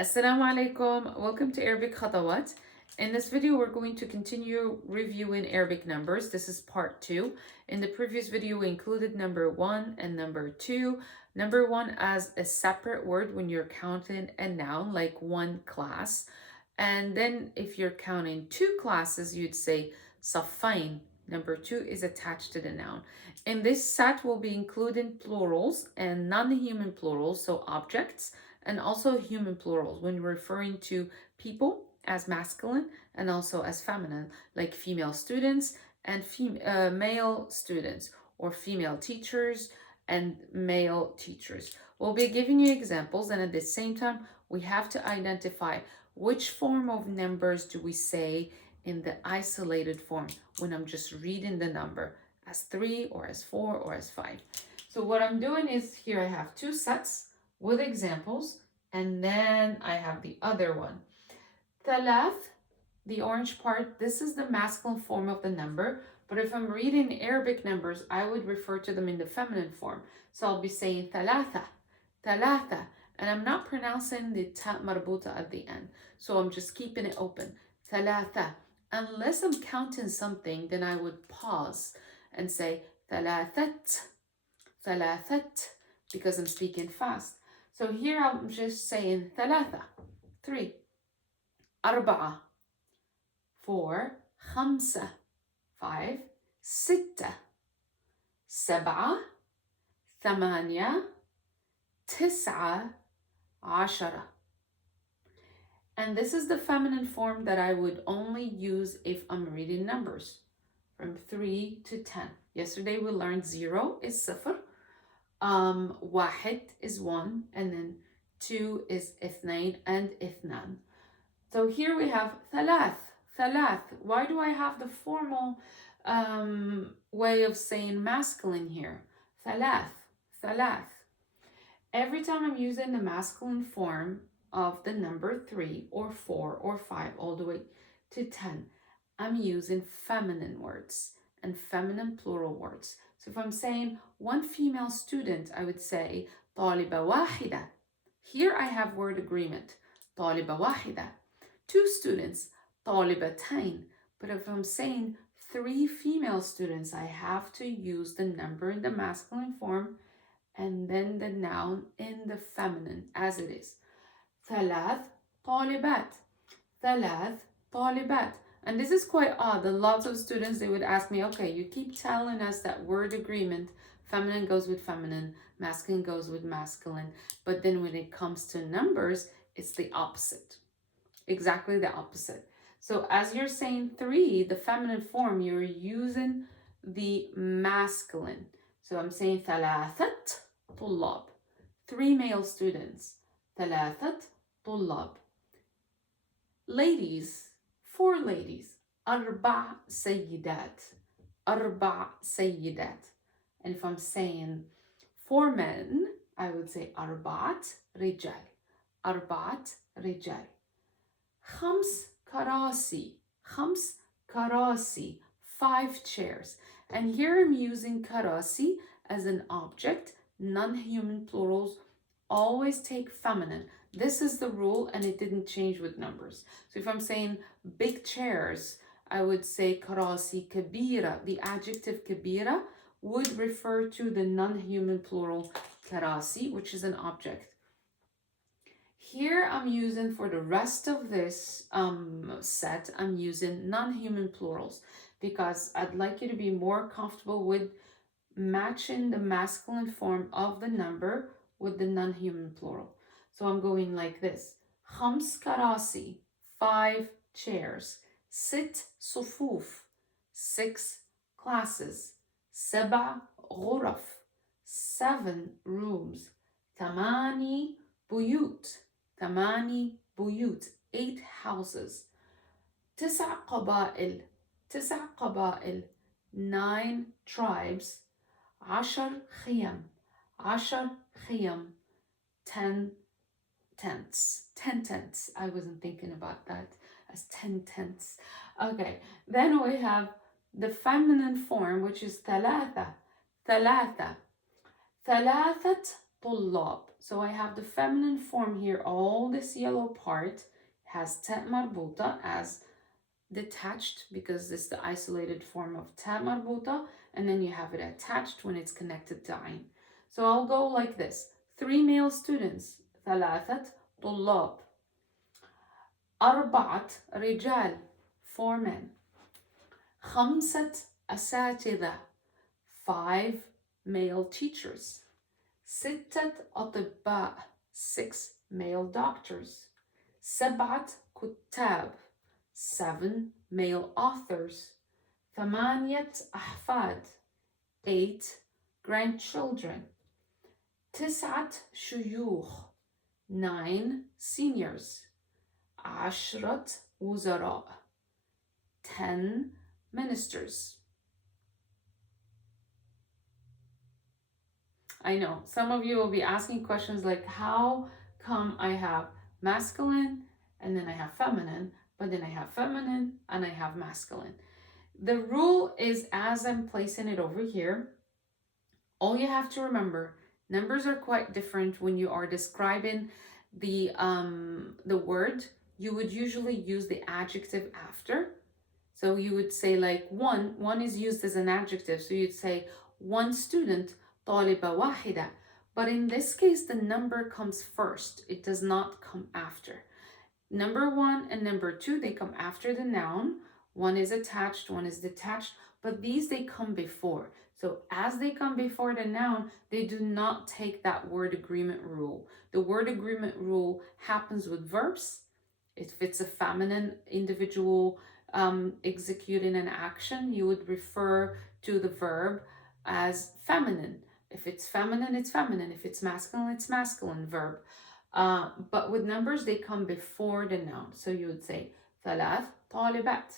Assalamu alaikum. Welcome to Arabic Khatawaat. In this video, we're going to continue reviewing Arabic numbers. This is part 2. In the previous video, we included number 1 and number 2. Number 1 as a separate word when you're counting a noun, like one class. And then if you're counting two classes, you'd say safain. Number 2 is attached to the noun. In this set, we'll be including plurals and non-human plurals, so objects, and also human plurals when referring to people as masculine and also as feminine, like female students and male students, or female teachers and male teachers. We'll be giving you examples, and at the same time, we have to identify which form of numbers do we say in the isolated form when I'm just reading the number as 3 or as 4 or as 5. So what I'm doing is here I have two sets with examples, and then I have the other one. Thalath, the orange part, this is the masculine form of the number, but if I'm reading Arabic numbers, I would refer to them in the feminine form. So I'll be saying thalatha, thalatha, and I'm not pronouncing the ta marbuta at the end. So I'm just keeping it open. Thalatha. Unless I'm counting something, then I would pause and say thalathat, thalathat, because I'm speaking fast. So here I'm just saying ثلاثة, 3, أربعة, 4, خمسة, 5, ستة, سبعة, ثمانية, تسعة, عشرة. And this is the feminine form that I would only use if I'm reading numbers from 3 to 10. Yesterday we learned 0 is صفر. واحد is 1, and then 2 is اثنين and اثنان. So here we have ثلاث. Why do I have the formal way of saying masculine here? ثلاث. Every time I'm using the masculine form of the number 3 or 4 or 5 all the way to 10, I'm using feminine words and feminine plural words. So if I'm saying one female student, I would say طالبة واحدة. Here I have word agreement, طالبة واحدة. 2 students, طالبتين. But if I'm saying 3 female students, I have to use the number in the masculine form and then the noun in the feminine as it is. ثلاث طالبات. ثلاث طالبات. And this is quite odd. Lots of students, they would ask me, okay, you keep telling us that word agreement, feminine goes with feminine, masculine goes with masculine, but then when it comes to numbers, it's the opposite. Exactly the opposite. So as you're saying 3, the feminine form, you're using the masculine. So I'm saying ثلاثة طلاب. 3 male students. ثلاثة طلاب. Ladies. 4 ladies. أربع سيدات. أربع سيدات. And if I'm saying 4 men, I would say أربعة رجال. أربعة رجال. خمس كراسي. خمس كراسي. 5 chairs. And here I'm using كراسي as an object. Non-human plurals always take feminine. This is the rule, and it didn't change with numbers. So if I'm saying big chairs, I would say karasi kabira. The adjective kabira would refer to the non-human plural karasi, which is an object. Here I'm using, for the rest of this set, I'm using non-human plurals because I'd like you to be more comfortable with matching the masculine form of the number with the non-human plural. So I'm going like this. خمس كراسي, 5 chairs. 6 صفوف, 6 classes. 7 غرف, 7 rooms. 8 بيوت, 8 بيوت, 8 houses. 9 قبائل, 9 قبائل, 9 tribes. 10 خيم, 10 خيم, 10 tents. 10 tents. I wasn't thinking about that as 10 tents. Okay, then we have the feminine form, which is ثلاثة. ثلاثة. ثلاثة طلاب. So I have the feminine form here. All this yellow part has ta marbuta as detached because this is the isolated form of ta marbuta, and then you have it attached when it's connected to ayn. So I'll go like this. 3 male students. ثلاثة طلاب. 4 رجال. 4 men. 5 أساتذة. 5 male teachers. 6 أطباء. 6 male doctors. 7 كتاب. 7 male authors. 8 أحفاد. 8 grandchildren. 9 شيوخ. 9 seniors. 10 وزراء. 10 ministers. I know some of you will be asking questions like, how come I have masculine and then I have feminine, but then I have feminine and I have masculine? The rule is, as I'm placing it over here, all you have to remember, numbers are quite different when you are describing the word. You would usually use the adjective after. So you would say like one is used as an adjective. So you'd say 1 student, طالبة واحدة. But in this case, the number comes first. It does not come after. Number 1 and number 2, they come after the noun. One is attached, one is detached, but these, they come before. So as they come before the noun, they do not take that word agreement rule. The word agreement rule happens with verbs. If it's a feminine individual executing an action, you would refer to the verb as feminine. If it's feminine, it's feminine. If it's masculine, it's masculine verb. But with numbers, they come before the noun. So you would say ثلاث طالبات.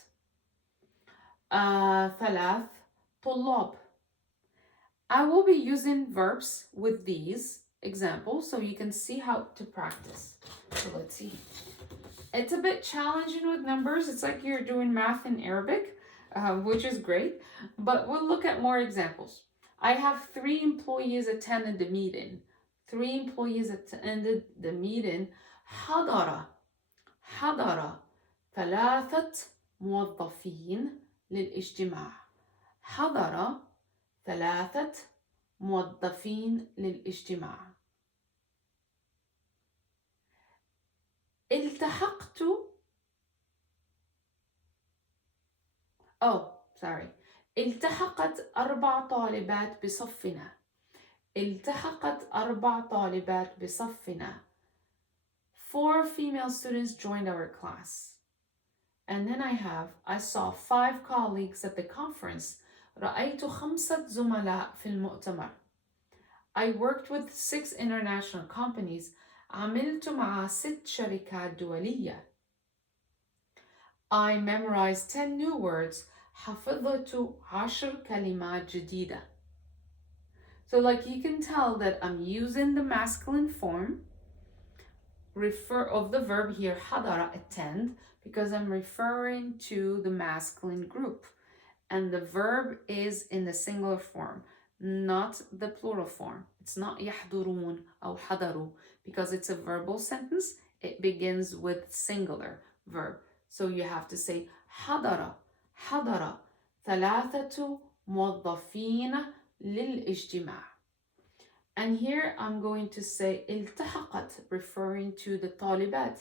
3 طلاب. I will be using verbs with these examples so you can see how to practice. So let's see. It's a bit challenging with numbers. It's like you're doing math in Arabic, which is great. But we'll look at more examples. I have 3 employees attended the meeting. 3 employees attended the meeting. حضر 3 موظفين للاجتماع. حضر 3 موظفين للاجتماع. التحقت التحقت 4 طالبات بصفنا. التحقت 4 طالبات بصفنا. 4 female students joined our class. And then I saw 5 colleagues at the conference. رأيت 5 زملاء في المؤتمر. I worked with 6 international companies. عملت مع 6 شركات دولية. I memorized 10 new words. حفظت 10 كلمات جديدة. So like you can tell that I'm using the masculine form of the verb here, حضر, attend, because I'm referring to the masculine group. And the verb is in the singular form, not the plural form. It's not يحضرون أو حضروا, because it's a verbal sentence. It begins with singular verb. So you have to say حضر 3 موظفين للاجتماع. And here I'm going to say التحقت, referring to the طالبات.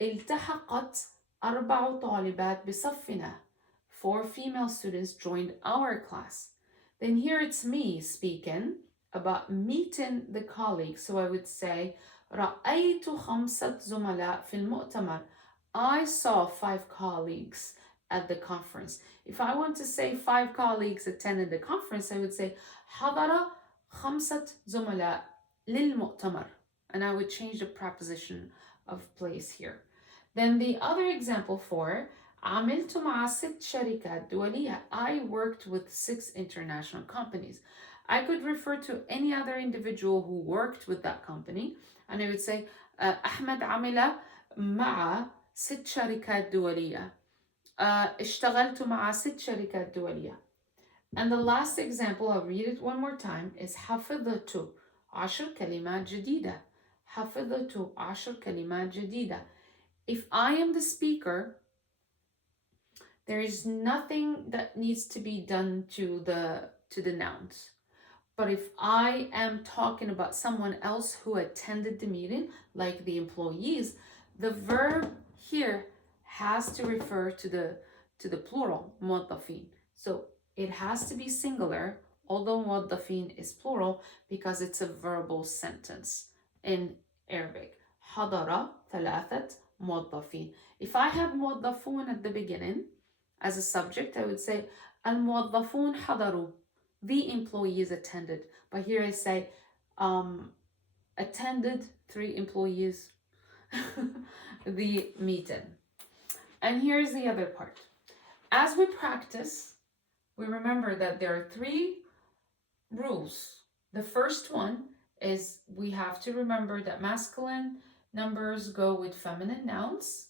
التحقت 4 طالبات بصفنا. 4 female students joined our class. Then here it's me speaking about meeting the colleagues. So I would say رأيت 5 زملاء في المؤتمر. I saw 5 colleagues at the conference. If I want to say 5 colleagues attended the conference, I would say حضر 5 زملاء للمؤتمر. And I would change the preposition of place here. Then the other example for عملت مع 6 شركات دولية. I worked with 6 international companies. I could refer to any other individual who worked with that company, and I would say أحمد عمل مع 6 شركات دولية. اشتغلت مع 6 شركات دولية. And the last example, I'll read it one more time, is حفظت 10 كلمات جديدة. حفظت 10 كلمات جديدة. If I am the speaker, there is nothing that needs to be done to the nouns. But if I am talking about someone else who attended the meeting, like the employees, the verb here has to refer to the plural, موظفين. So it has to be singular, although موظفين is plural, because it's a verbal sentence in Arabic. حضر ثلاثة موظفين. If I had موظفون at the beginning as a subject, I would say الموظفون حضروا. The employees attended. But here I say attended 3 employees the meeting. And here's the other part. As we practice, we remember that there are 3 rules. The first one is we have to remember that masculine numbers go with feminine nouns,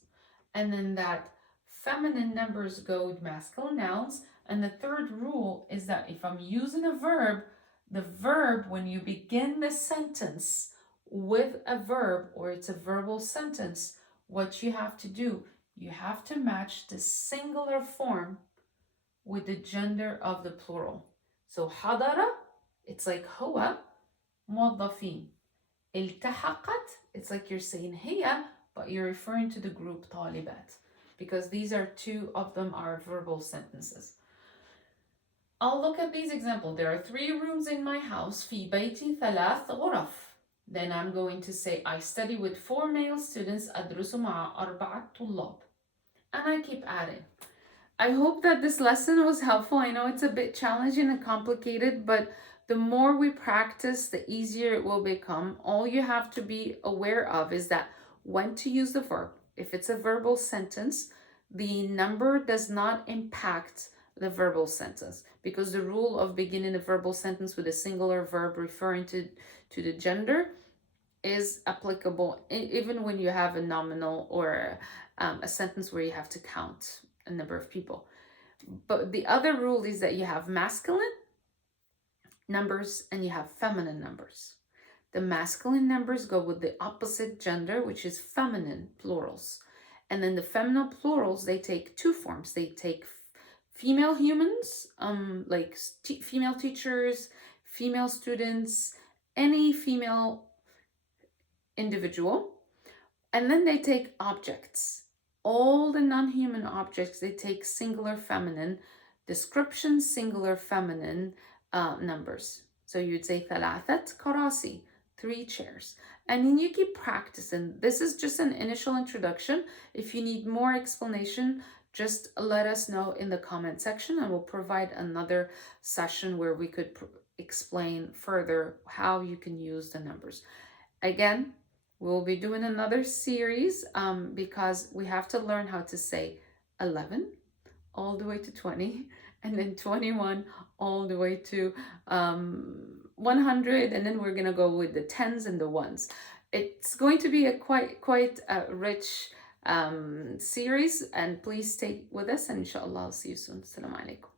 and then that feminine numbers go with masculine nouns. And the third rule is that if I'm using a verb, the verb, when you begin the sentence with a verb or it's a verbal sentence, what you have to do, you have to match the singular form with the gender of the plural. So حضر, it's like هو موظفين. التحقت, it's like you're saying هي, but you're referring to the group طالبات, because these are 2 of them are verbal sentences. I'll look at these examples. There are 3 rooms in my house. في بيتي 3 غرف. Then I'm going to say I study with 4 male students. أدرس مع 4 طلاب. And I keep adding. I hope that this lesson was helpful. I know it's a bit challenging and complicated, but the more we practice, the easier it will become. All you have to be aware of is that when to use the verb. If it's a verbal sentence, the number does not impact the verbal sentence, because the rule of beginning a verbal sentence with a singular verb referring to the gender is applicable even when you have a nominal or a sentence where you have to count a number of people. But the other rule is that you have masculine numbers and you have feminine numbers. The masculine numbers go with the opposite gender, which is feminine plurals. And then the feminine plurals, they take 2 forms. They take female humans, like female teachers, female students, any female individual. And then they take objects. All the non-human objects, they take singular feminine description, singular feminine numbers. So you'd say ثلاثة كراسي, 3 chairs. And then you keep practicing. This is just an initial introduction. If you need more explanation, just let us know in the comment section, and we'll provide another session where we could explain further how you can use the numbers. Again, we'll be doing another series because we have to learn how to say 11 all the way to 20, and then 21 all the way to 100, and then we're going to go with the 10s and the 1s. It's going to be a quite rich series, and please stay with us, and inshallah I'll see you soon. Assalamu alaikum.